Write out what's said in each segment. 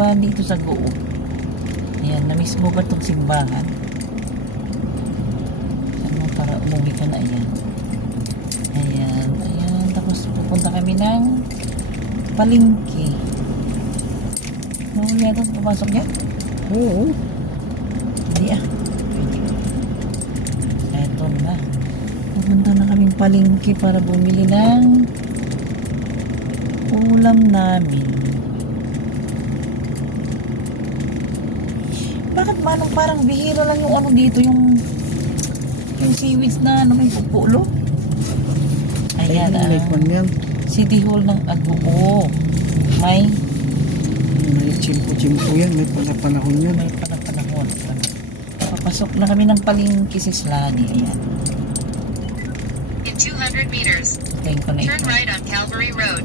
simbahan dito sa Goo. Ayan, na-miss mo ba itong simbahan? Ano, para umuwi ka na, ayan. Ayan, ayan. Tapos pupunta kami ng palengke. Ano yata pumasok yan? Oo. Hindi ah. Eto na. Pupunta na kaming palengke para bumili ng ulam namin. Bakit manong parang bihira lang yung ano dito, yung seaweeds na ano, may pupulo? Ayan, City Hall ng Agoo. May chimpo-chimpo yan, may panahon yan. May panahon. Papasok na kami ng palengke sa Islani. Ayan. In 200 meters, turn right on Calvary Road.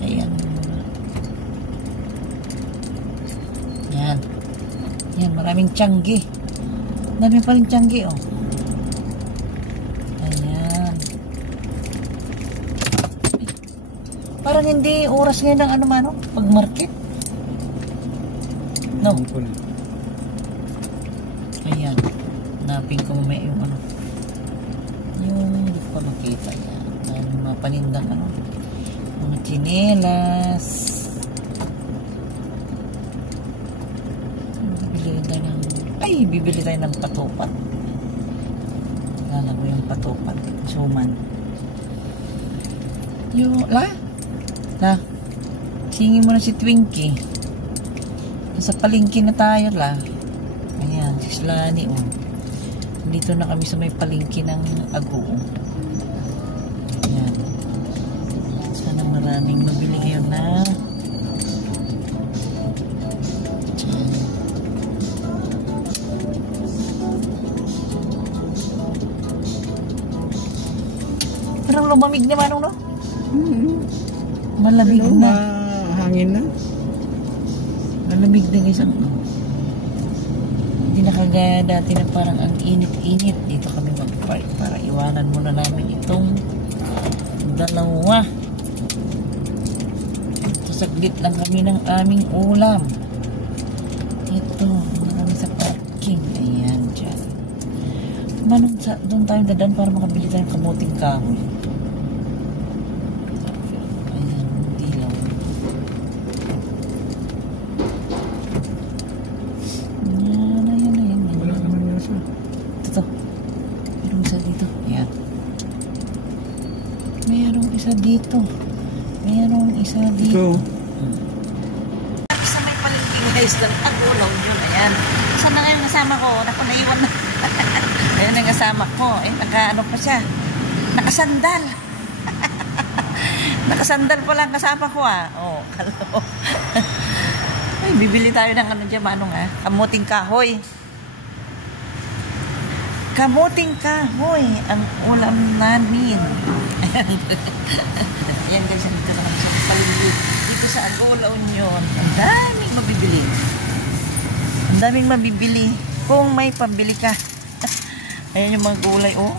Ayan. Yan. Yan, maraming tiyanggi. Dami pa rin tiyanggi, oh. Ayan. Parang hindi oras ngayon ng ano mano, pag-market. No. Ayan. Napin ko may yung ano. Yung hindi ko pa makita yan. Yung mga panindang ano. Mga chinelas. Bibili tayo ng patupat. Lala ko yung patupat. Suman. Yung, singin mo na si Twinkie. Nasa palengke na tayo, Ayan, si Slani, oh. Dito na kami sa may palengke ng Agoo. Ayan. Sana maraming mabili ngayon na parang lumamig na manong, no? Malamig na. Hangin na. Malamig na guys. Hindi na kagaya dati na parang ang init-init. Dito kami mag-park para iwanan muna namin itong dalawa. Ito, saglit lang kami ng aming ulam. Ito, kami sa parking. Ayan, dyan. Manong doon tayo dadan para makabili tayong kamuting kahoy. Mayroong isa dito. Sa may palengke guys ng Agoo yun. Ayan. Saan na ngayon kasama ko? Naku, naiwan na. Ayan ang kasama ko. Naka-ano pa siya. Nakasandal. Nakasandal pa lang kasama ko, ah. Oh, hello. Ay, bibili tayo ng ano dyan, manong, ah. Kamuting kahoy. Kamuting kahoy ang ulam namin. Ayan guys, dito na kami sa palengke. Dito sa Agoo La Union. Ang daming mabibili. Ang daming mabibili. Kung may pambili ka. Ayan yung mga gulay. Oh.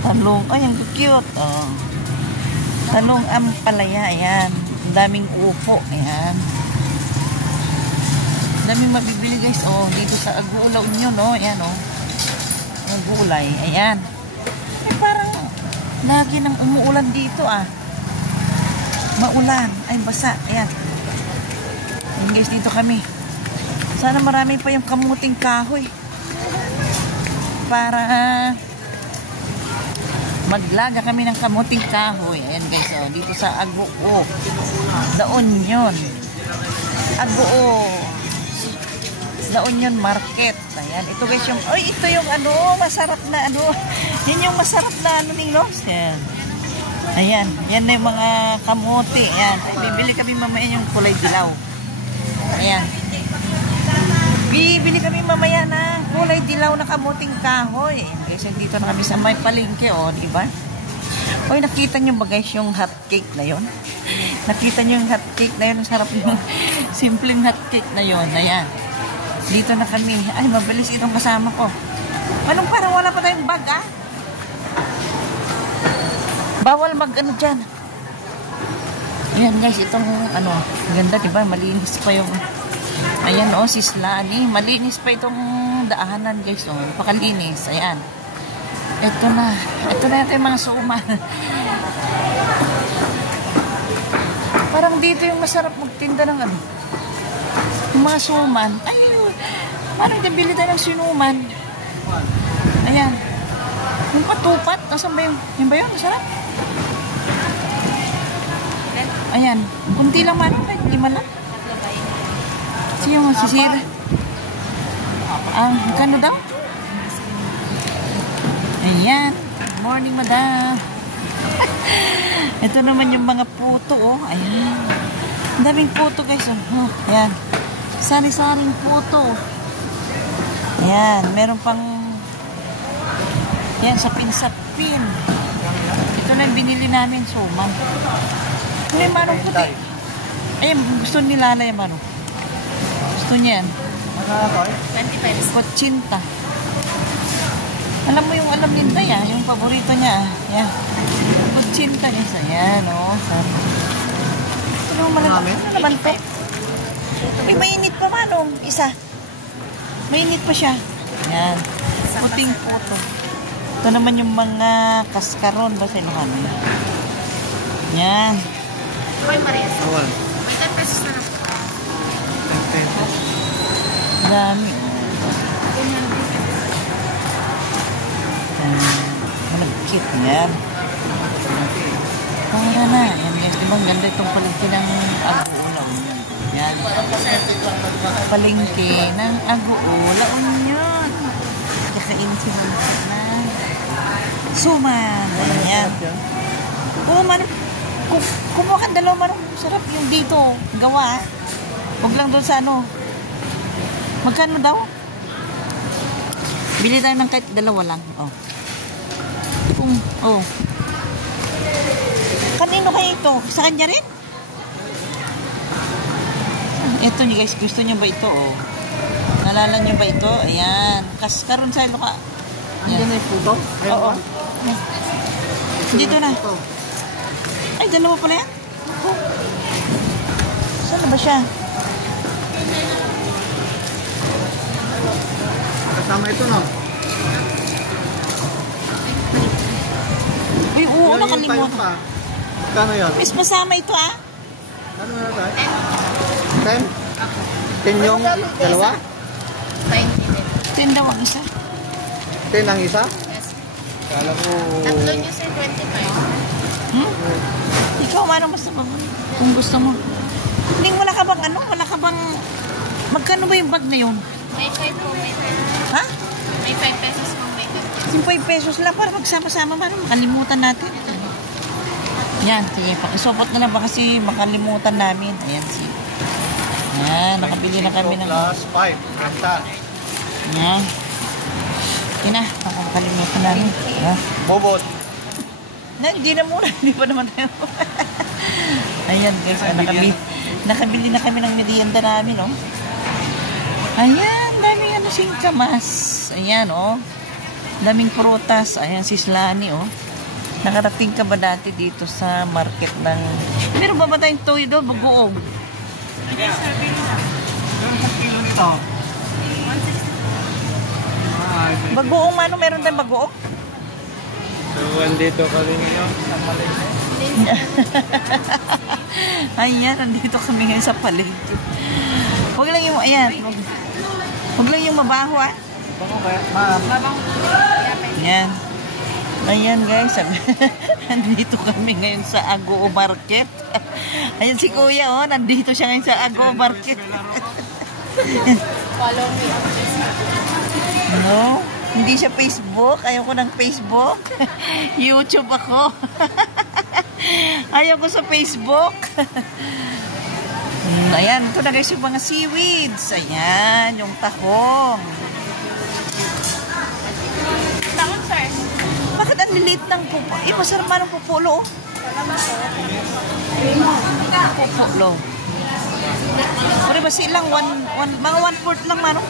Talong. Ay, ang cute. Oh. Talong ampalaya. Ayan. Ang daming upo. Ayan. Ang daming mabibili guys. Oh, dito sa Agoo La Union. Oh. Ayan oh. Ang gulay. Ayan. Parang lagi nang umuulan dito, ah. Maulan. Ay, basa. Ayan. Ayan guys, dito kami. Sana marami pa yung kamuting kahoy. Para maglaga kami ng kamuting kahoy. Ayan guys, oh. Dito sa Agoo La Union. Agoo La Union Market. Ayan. Ito guys yung, ito yung ano, masarap na ano. Yan yung masarap na ano ning Loves. Ayan. Ayan. Yan na yung mga kamote. Ayan. Ay, bibili kami mamaya yung kulay dilaw. Ayan. Bibili kami mamaya na kulay dilaw na kamuting kahoy. Ayan guys, dito na kami sa may palengke, oh, diba? Oy, nakita nyo ba guys yung hot cake na yon? Nakita nyo yung hot cake na yun? Sarap yung simpleng hot cake na yon. Ayan. Dito na kami. Ay, mabilis itong kasama ko. Anong parang wala pa tayong bag, ah? Bawal mag ano dyan. Ayan guys, itong ano, ganda diba? Malinis pa yung, ayan o, si Slani. Malinis pa itong daanan guys o. Napakalinis, ayan. Ito na ito yung mga suman. Parang dito yung masarap magtinda ng ano. Yung mga suman. Ay, parang nabili tayo ng sinuman. Ayan. Yung patupat. Nasaan ba yung? Yung ba yun? Masarap? Ayan. Kunti lang man. Hindi man lang. Kasi yung sisir. Kano daw? Ayan. Good morning, madam. Ito naman yung mga puto, oh. Ayan. Ang daming puto, guys. Oh. Ayan. Sari-saring puto. Ayan. Meron pang yan, sapin-sapin. Ito na yung binili namin, suman. Ano yung manong puti? Ayan, gusto nila na yung manong. Gusto niya yan. 25. Kotsinta. Alam mo yung alam nila yan, yung paborito niya. Yan. Kotsinta guys. Ayan, o. Ito naman malaki. Ano naman to? Uy, mainit pa manong. Isa. Mainit pa siya. Ayan. Puting puto. Ito naman yung mga kaskaron ba sa inuhan? Yan. Hoy, Maria. Awal. May 10 pesos na lang. 10 pesos. Dami. Malagkit. Yan. Para na. Yan guys. Diba ang ganda itong palengke ng Aguulaw. Yan. Palengke ng Aguulaw. Yan. Kakain sila na. Suman. Ayan. Oo, man. Kumuha kang dalawa, man. Sarap yung dito. Gawa. Huwag lang doon sa ano. Magkano daw? Bili tayo ng kahit dalawa lang. Oh. Oh. Kanino kayo ito? Sa kanya rin? Ito niyo guys. Gusto niyo ba ito? Oh. Nalala niyo ba ito? Ayan. Kaskaroon sa luka. Hindi na yung puto? Oo. Dito na. Ay, dalawa pala yan? Oh. Saan na ba siya? Kasama ito, no? Uy, oo, nakalimutan. Pa. Kano yun? Miss, masama ito ah. Ano na tayo? 10? 10 yung dalawa? 10 daw ang isa. 10 ang isa? Yes. Kala ko... Tatlo nyo sir, 25. Ikaw, manong basta ba? Kung gusto mo. Hindi, wala ka bang ano? Wala ka bang... Magkano ba yung bag na yun? May 5 po, may 5. Ha? May 5 pesos po, may 5. Yung 5 pesos lang para magsama-sama man. Makalimutan natin. Yan, sige. Pakisopot na lang ba kasi makalimutan namin. Ayan, sige. Yan, nakabili na kami ng... Plus 5. Kanta. Yan. Yun na, makakalimutan namin. Ha? Bobot. Na, hindi na muna. Hindi pa naman tayo. Ayan guys, nakabili na kami ng merienda namin, oh. Ayan, daming ano singkamas. Ayan, oh. Daming prutas. Ayan, si Slani, oh. Nakarating ka ba dati dito sa market ng... Meron ba tayong toy doon? Bagoong. Yung kilo nito. Bagoong, mano? Meron tayong bagoong? So, andito ka rin yun. Sa palengke. Ayan, nandito kami ngayon sa palengke. Huwag lang yung, ayan. Huwag lang yung mabaho, ah. Bango kaya? Ma'am. Ayan. Ayan guys, nandito kami ngayon sa Agoo Market. Ayan si Kuya, oh, nandito siya ngayon sa Agoo Market. Follow me on Facebook. No, hindi siya Facebook. Ayoko ng Facebook. YouTube ako. Ayoko sa Facebook. Ayan, ito na guys yung mga seaweeds. Ayan, yung tahong. Takot sir. Bakit ang lilit ng pupo? Eh, masarap man ang pupulo, oh. Pupulo. Pwede ba silang mga 1/4 lang, Manong?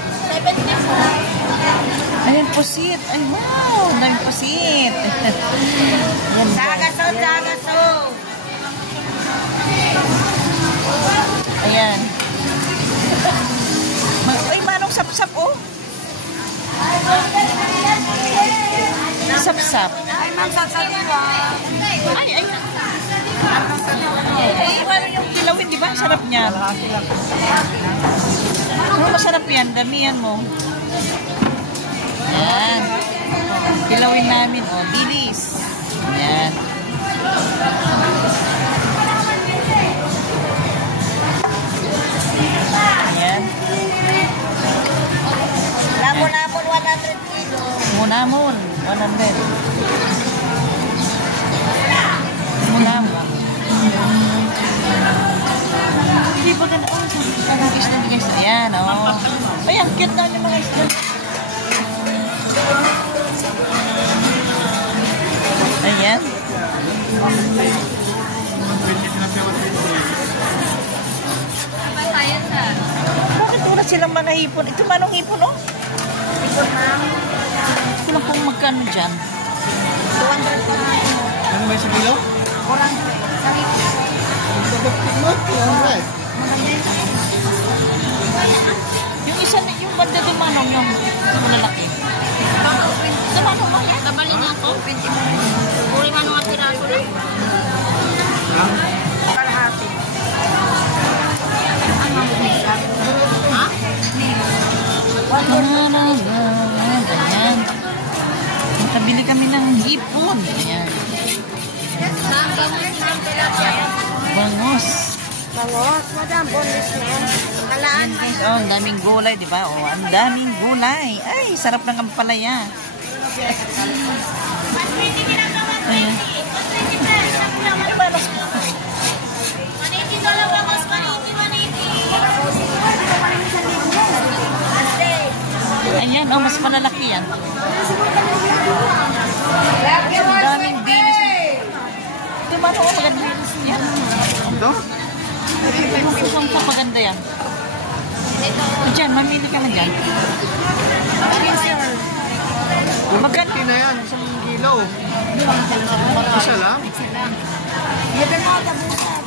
Ayan, pusit. Ay, wow. Daming pusit. Ayan, Sagaso, sagaso. ayan. Ay, Manong, sap-sap, oh. Sap-sap. Ay, ma'am, sasaluwa. Ay, ay. Ay, Manong yung kilawin, di ba? Ang sarap niya. Masarap yan. Damihan mo. Ayan. Kilawin namin, oh. Bilis. Ayan. Ayan. Lamon-lamon, 100 kilo. Munamon. 100. Munamon. Hindi ba ganda? Oh, ang isda niya. Ayan, oh. Ay, ang cute na yung mga isda. Ayan. Bakit wala silang mga hipon? Ito manong hipon, oh? Ipon na. Sila kung magkano dyan? 200 po na. Ano ba sa kilo? 400. Sabi ko. Yung isa na, yung banda doon manong, yung malalaki. Sa manong ba yan? Tabalin niya po. 20 mo. Puri man mga piraso lang. Kalahati. Ano ang misa? Ha? Ayan. Nakabili kami ng hipon. Ayan. Bangos. Bangos, madam. Bonus na. Kalaan. Oh, ang daming gulay, di ba? Oh, ang daming gulay. Ay, sarap ng ampalaya. Ayan. Ano ba? Ayan, oh, mas malalaki yan. Ang daming bilis. Di ba, oh, maganda bilis niya. Ito? Kung sa maganda yan. Diyan, mamili ka na dyan. Maganda. Hindi na yan, 1 kilo. Isa lang?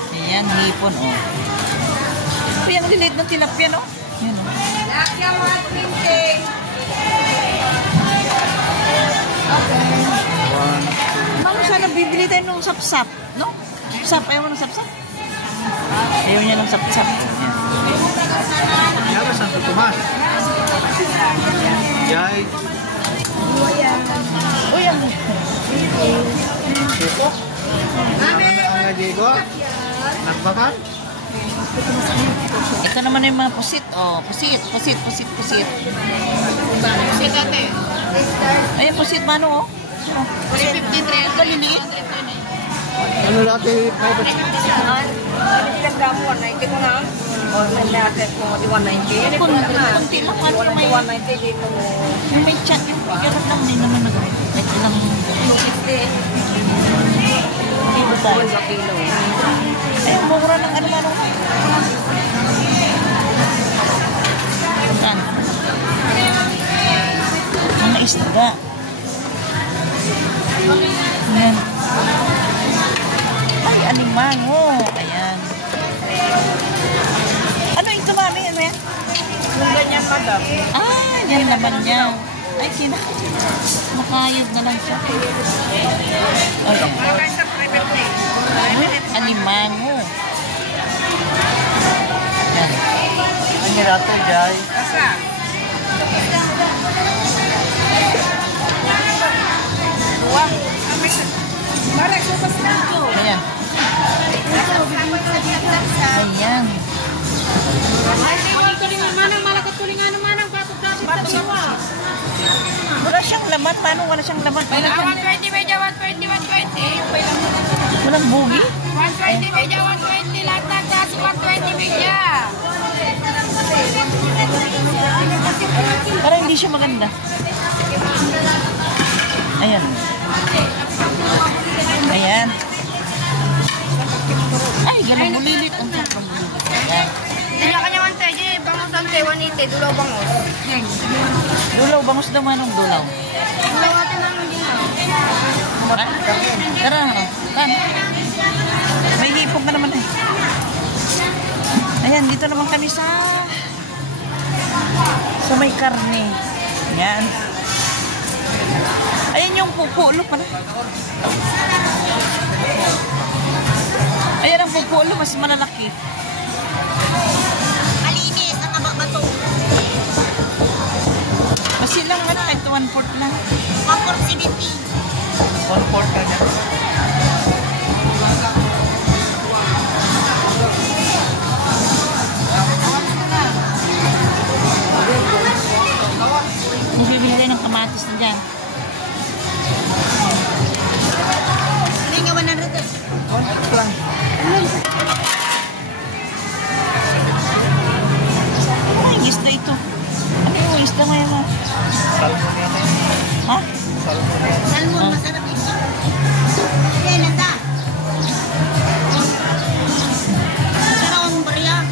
Ayan, hipon, oh. Ito yung lilit ng tilapia, no? Yan, oh. Mano, sana bibili tayo ng sapsap, no? Sapsap, ayaw mo ng sapsap? Ayaw niya ng sapsap. Yan ba Santo Tomas? Yay. Uy, ang... Sipo? Ang Diego? Nagbakan? Ito naman yung mga pusit, oh. Pusit. Pusit ate. Ayan, pusit, mano, oh. 53. Kaliliit. Ano dati? Ilang damo, 190 ko na. O, natin ko, 190. Kunti lang, ano yung may... 190 dito. Yung may chat, yung pagkaroon lang, hindi naman like ilang... 260. Dito tayo. 1 kilo. Ay, mura ng ano. Saan? Mga isda. Ayan. Ay, alimango. Ayan. Ano ito, mami? Ano yan? Yung ganyan, madam. Ah, yan naman niya. Ay, nakayod na lang siya. Okay. Malagay sa private plate. Alimango. Yan. Ang hirate, Jai. Asa? Buwang. Balik, supas na. Ayan. Ayan. Wala siyang laman. Paano wala siyang laman? Wala siyang... 120 medya, 120, 120. Walang bugi? 120 medya, 120. Lahat na kasi 120 medya. Parang hindi siya maganda. Ayan. Ayan. Ay, ganun bulilit. Ang sarap ng bulilit. Ayan. kay Dulaw Bangos. Dulaw, bangus daw manong dulaw. Dulaw natin lang dito. Ha? Tara, tan. May hipong ka naman eh. Ayan, dito naman kami sa may karne. Ayan. Ayan yung pupulo pala. Ayan ang pupulo, mas malalaki. Malinis ang bato. Kasi lang ano, kahit 1/4 lang. 1/4 1/4 ka na. Bibili tayo ng kamatis na dyan. Hindi nga 100 eh. 1/4 lang. Ay, isda ito. Ano yung isda ngayon mo? Salmon yan eh. Ha? Salmon yan. Salmon, masarap ito. Ayan, nanda. Sarap ang barya.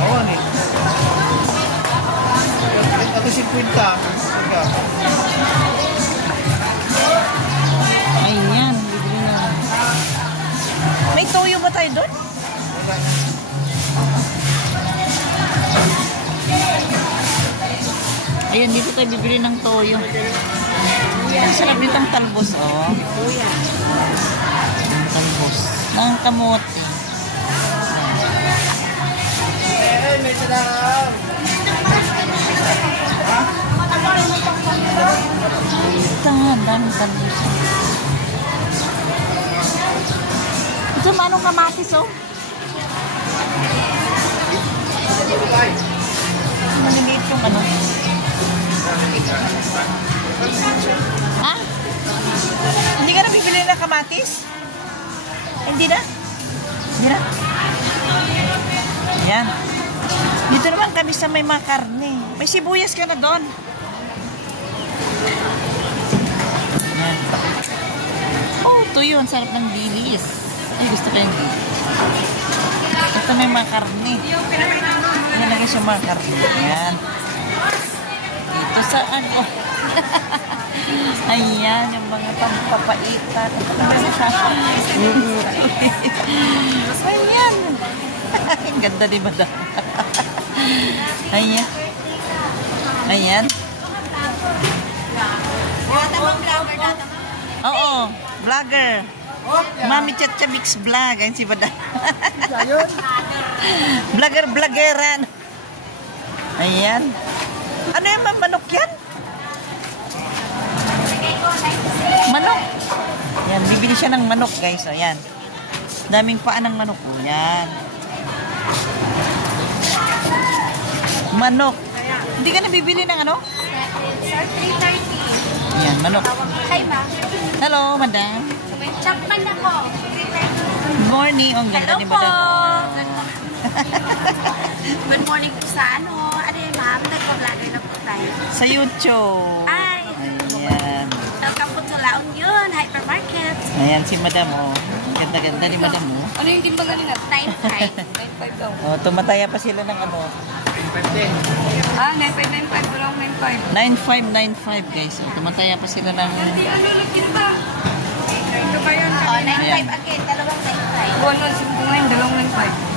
Oo, ano eh. Ito 50. Ayan, bibili na. May toyo ba tayo doon? Ayan, dito tayo bibili ng toyo. Ang sarap nitong talbos, oh. Ang talbos. Ng kamote. Ito nga, daming talbos. Ito, manong kamatis, oh. Maliliit yung ano. Ha? Hindi ka na bibili ng kamatis? Hindi na? Hindi na? Yan. Dito naman kami sa may mga karne. May sibuyas ka na doon. Yan. Oh, ito yun. Sarap ng dilis. Ay, gusto ko yung dilis. Ito may mga karne. Yan lagi siya mga karne. Yan. Dito sa ano. Ayan, yung mga pampapaitan. Ayan. Ang ganda di ba daw? Ayan. Ayan. Oo, vlogger. Mami Chacha Mix Vlog. Ayan si Bada. Vlogger-vloggeran. Ayan. Ano yung manok yan? Manok. Yan, bibili siya ng manok, guys. Ayan. Daming paa ng manok. O, yan. Manok. Hindi ka nabibili ng ano? Sir, 330. Ayan, manok. Hi, ma. Hello, madam. Chapman ako. Good morning. Ang ganda ni madam. Good morning po sa ano. Ano yun, ma'am? Nagpa-vlogger na po tayo. Sa YouTube. Ay, Ayan. welcome po to La Union Hypermarket. Ayan si madam, oh. Ganda-ganda ni madam, oh. Ano yung timbang kanina? 9.5. 9.5 daw. Oh, tumataya pa sila ng ano. 15. Ah, 9.5, 9.5. Walang 9.5. 9595, guys. Oh, tumataya pa sila ng... Hindi, ano ulit ba? Ito ba yun? Oh, 9.5 again. Dalawang 9.5. Buwan nun, simpo ngayon, dalawang 9.5.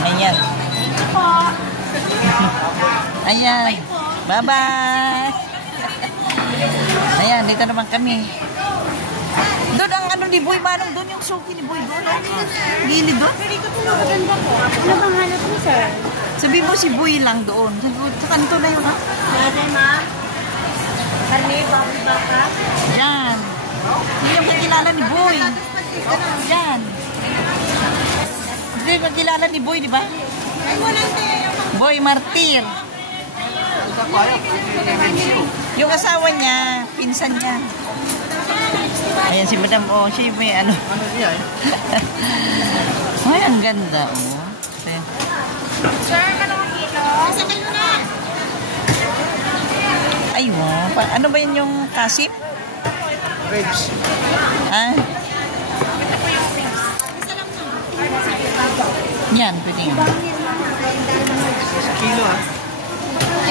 Ayan. Ito po. Ayan. Bye-bye. Ayan, dito naman kami. Doon ang ano ni Boy Manong, doon yung suki ni Boy doon. Gilid doon. Dito po maganda po. Ano bang hanap mo, sir? Sabi mo si Boy lang doon. Sa kanto na yun, ha? Pwede, ma'am. Karne, baboy baka. Yan. Hindi yung kakilala ni Boy. Yan. Hindi yung kakilala ni Boy, di ba? Boy Martir. Yung asawa niya, pinsan niya. Ayan si Madam, oh, siya may ano. Ano niya eh? Ay, ang ganda, oh. Ayan. Sir, kalawang kilo. Sa kilo na. Ay, wow. Ano ba yun yung kasip? Ribs. Ha? Yan, pwede yan. Sa kilo ah.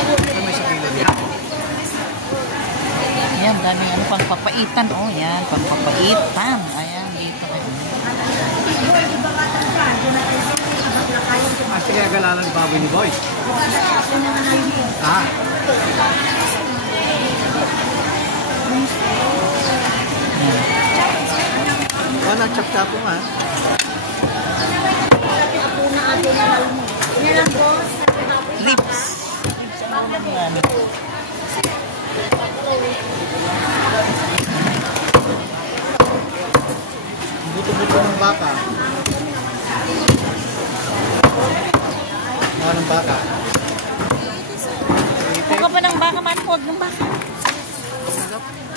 Ano may sa kilo niya? Yan, dami ano, pangpapaitan. Oh, yan, pangpapaitan. Ayan, dito. Kasi kaya galala ng baboy ni Boy. Ah. Oh, na-chop-chop mo nga. Lips. Buto-buto ng baka. Mga ng baka. Huwag ka pa ng baka, man. Huwag ng baka.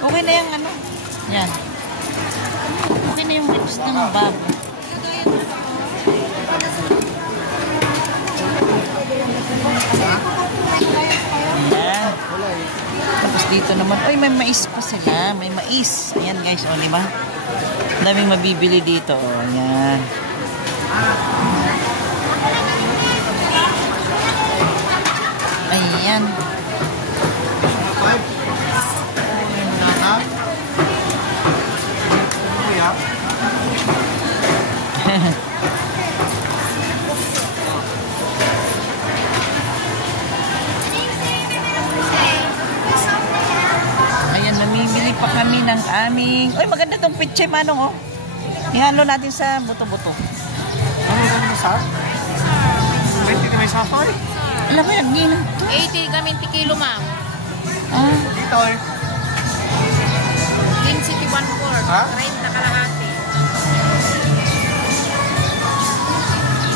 Okay na yung ano. Yan. Okay na yung lips ng babo. Ayan. Tapos dito naman, ay may mais pa sila. May mais. Ayan guys, o diba? Daming mabibili dito. O, ayan. Ayan. Ayan, mamimili pa kami ng aming... Uy, maganda tong pitche, manong, oh. Ihalo natin sa buto-buto. Ano gano'n na sa? May safari? Alam mo, nagninang to. 80 kami kilo, ma'am. Ah, Dito eh. Green City 1-4. Ha? 30 na kalahati.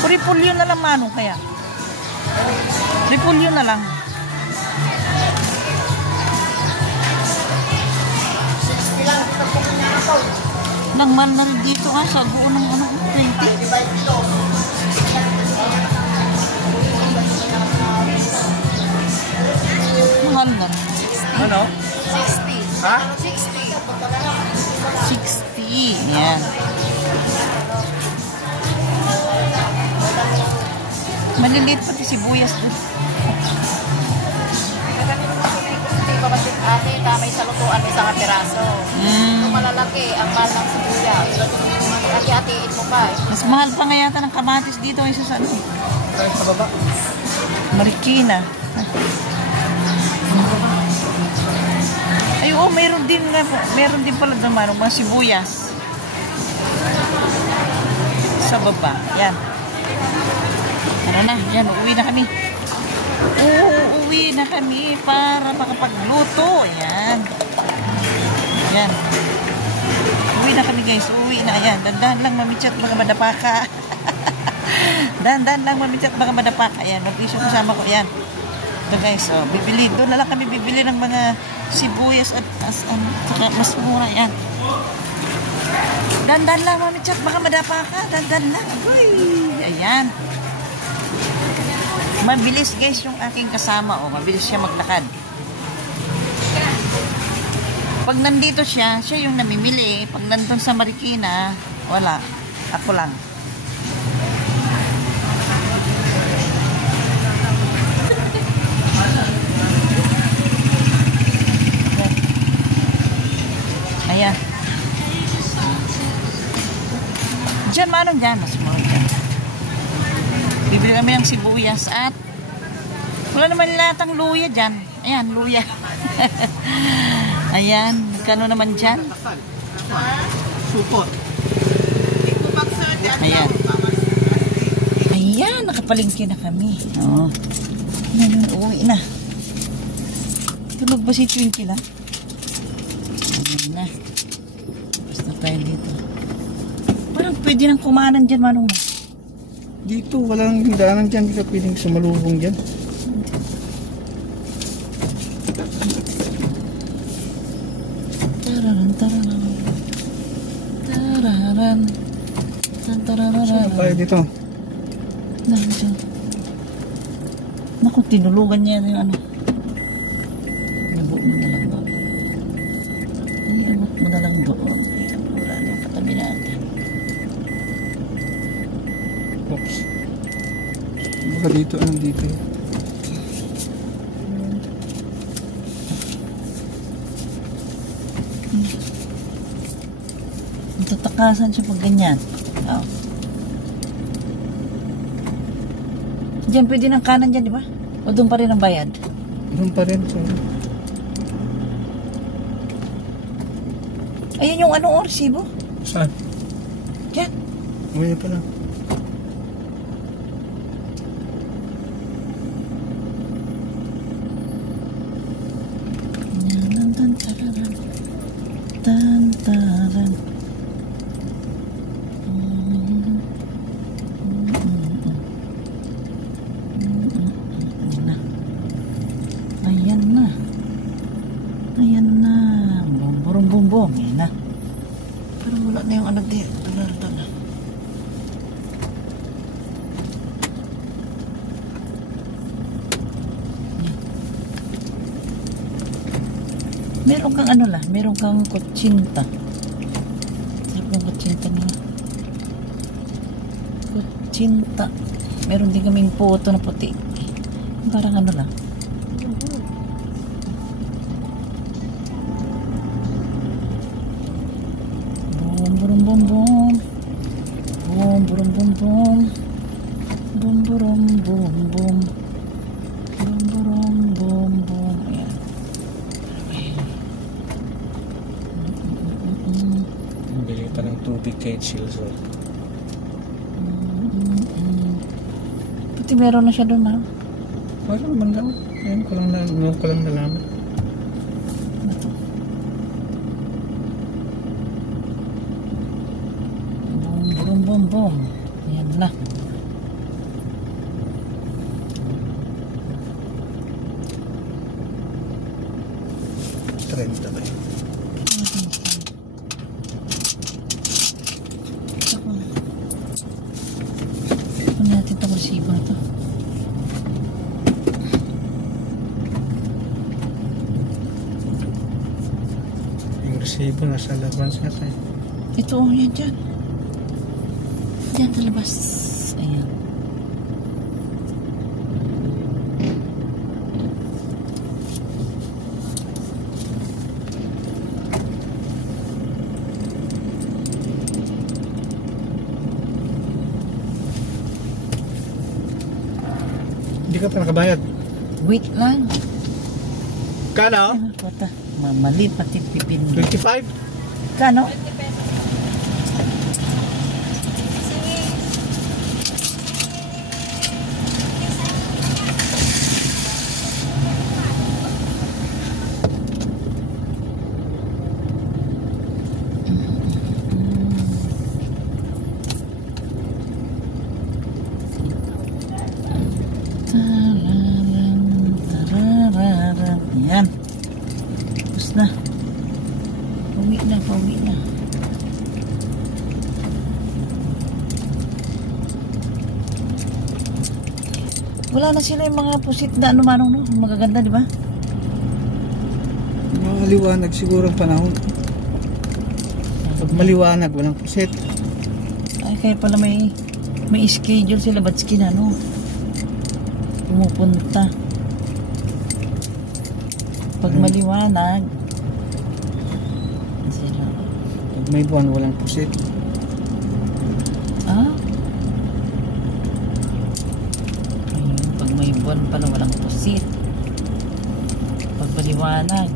repulyo na lang, manong, kaya. Repulyo na lang. Nangmal na rin dito nga sa buo ng ano, 20. Mahal na. Ano? 60. Ha? 60. 60. Yan. Maliliit pati sibuyas doon. Ate, kamay sa lutuan, may isang piraso. Kung malalaki, ang mahal ng sibuyas. Ate-atiin mo pa eh. Mas mahal pa nga yata ng kamatis dito isa sa ano. Sa baba. Marikina. Ay, oh, meron din pala naman mga sibuyas. Sa baba. Yan. Ano na, yan, uuwi na kami. Uuwi na kami para makapagluto. Ayan. Ayan. Uwi na kami guys. Uwi na. Ayan. Dandahan lang mamichat mga madapaka. Dandahan lang mamichat mga madapaka. Ayan. Mag-isyo kasama ko. Ayan. Ito guys. Oh, bibili. Doon na lang kami bibili ng mga sibuyas at mas mura. Ayan. Dandahan lang mamichat mga madapaka. Dandahan lang. Uy. Ayan. Mabilis guys yung aking kasama. Oh, mabilis siya maglakad. Pag nandito siya yung namimili. Pag nandun sa Marikina, wala. Ako lang. Ayan. Diyan, manong dyan. Mas mura dyan. Bibili kami ng sibuyas at wala naman latang luya dyan. Ayan, luya. Ayan, kano naman dyan? Supot. Ayan. Ayan, nakapalingki na kami. Oo. Ayan, uwi na. Tulog ba si Twinkie lang? Ayan na. Basta tayo dito. Parang pwede nang kumanan dyan, manong na. Dito, walang daanan dyan. Hindi ka pwedeng sumalubong dyan. Tararan, tararan. Tararan. Tararan. Saan tayo dito? Nandiyan. Naku, tinulugan niya yung ano. Iabot mo na lang doon. Iabot mo na lang doon. Wala na yung katabi natin. Oops. pa dito. Ano dito? Tatakasan siya pag ganyan. Oh. Diyan pwede ng kanan dyan, di ba? O doon pa rin ang bayad? Doon pa rin. So. Ayun yung ano, resibo? Saan? Diyan. Uwi pa lang. Tantaran. Ayan na. Ayan na. Bumbong. Ayan na. Parang wala na yung ano dito. Doon na. Meron kang ano la, meron kang kutsinta. Sarap ng kutsinta niya. Kutsinta. Meron din kaming puto na puti. Parang ano la. Bum. Ayan. Bili ka ng tubig kahit chills. Pati meron na siya doon, ha? Wala naman daw. Ayan ko lang nalaman. Ano to? Bum. Ayan na. Trend na ba yun? Ano natin itong resibo na to? Yung resibo nasa laban siya tayo. Ito, yan dyan. Diyan sa labas. Ayan. Hindi ka pa nakabayad. Wait lang. Kano? Kota. Mamali pati pipin. 25? Kano? Yan. Tapos na. Pauwi na. Wala na sila yung mga pusit na ano-manong, no? Magaganda, di ba? Maliwanag siguro ang panahon. Pag maliwanag, walang puset. Ay, kaya pala may schedule sila. Ba't skin, ano? Pumupunta. Pag maliwanag, sila. Pag may buwan, walang puset. Ah? Ayun, pag may buwan pala, walang pusit. Pag maliwanag.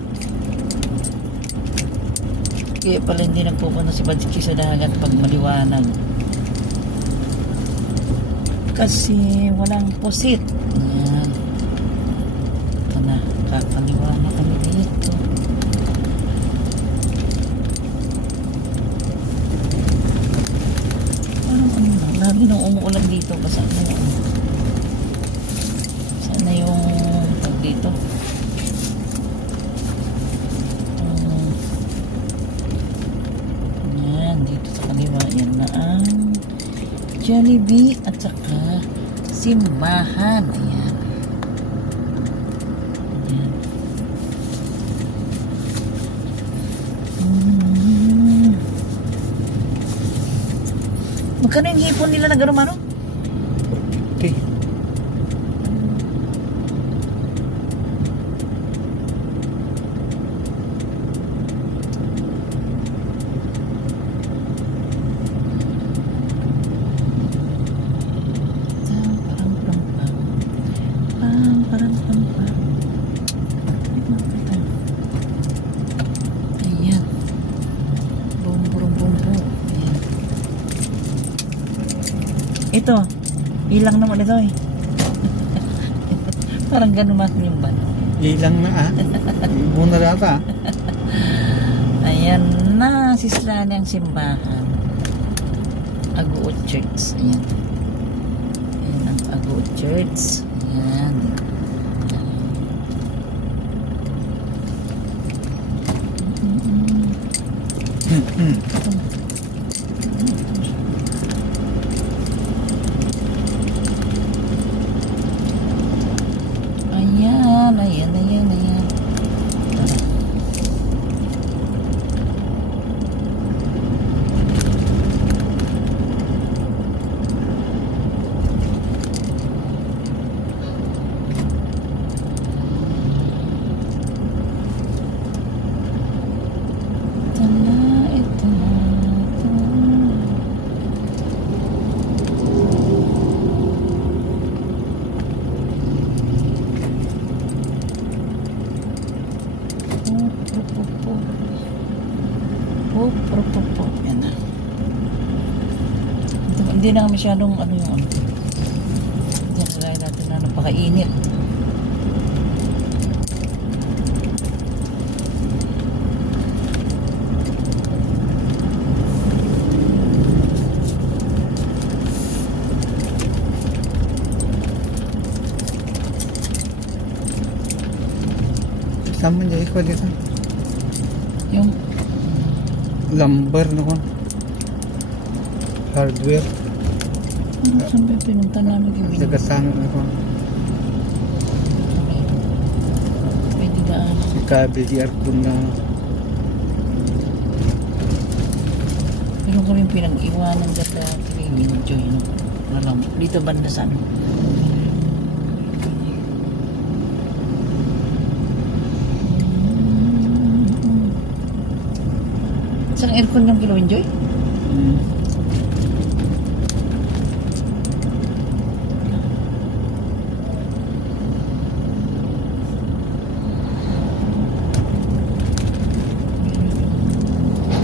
Kaya pala hindi nagpupunta si Badski sa dagat pag maliwanag. Kasi walang pusit. Ayan. Ito na. Kakaliwanag kami dito. Ano na? Lagi nung umuulan dito. Basta na yun. Saan na yung pag dito? Ayan. Dito sa kaliwa. Yan na ang Jollibee at saka simbahan. Ayan. Ayan. Magkano yung hipon nila na gano'n, ano? Okay. Ito, ilang naman ito eh. Parang ganun natin yung ban. Ilang na Muna rata Ayan na, Sislani ang simbahan. Aguot Church. Ayan. Ayan ang Aguot Church. Ayan. Ayan, ayan, ayan, ayan. Yan na. Hindi na masyadong ano yung ano. Diyan kagaya natin na napakainit. Sama niya ikaw dito. Yung Lumber na ko. Hardware. ano saan ba yung pinunta namin yung binis? Nagatangan na ko. Pwede ba ano? Ikabi di aircon na. Meron kami pinag-iwanan data kay Winjoy. No? Dito banda sa ano? Isang aircon yung kilo Winjoy?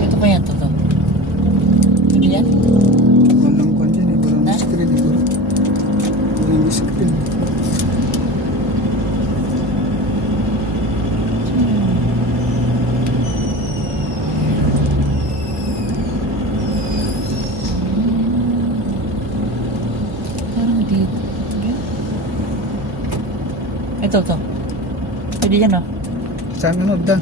Ito pa yan, toto. Ito yan? Walang kwan dyan eh. Walang Ha? screen eh. Walang screen. Parang dito. Ito, to. Pwede yan, no? Saan ano da?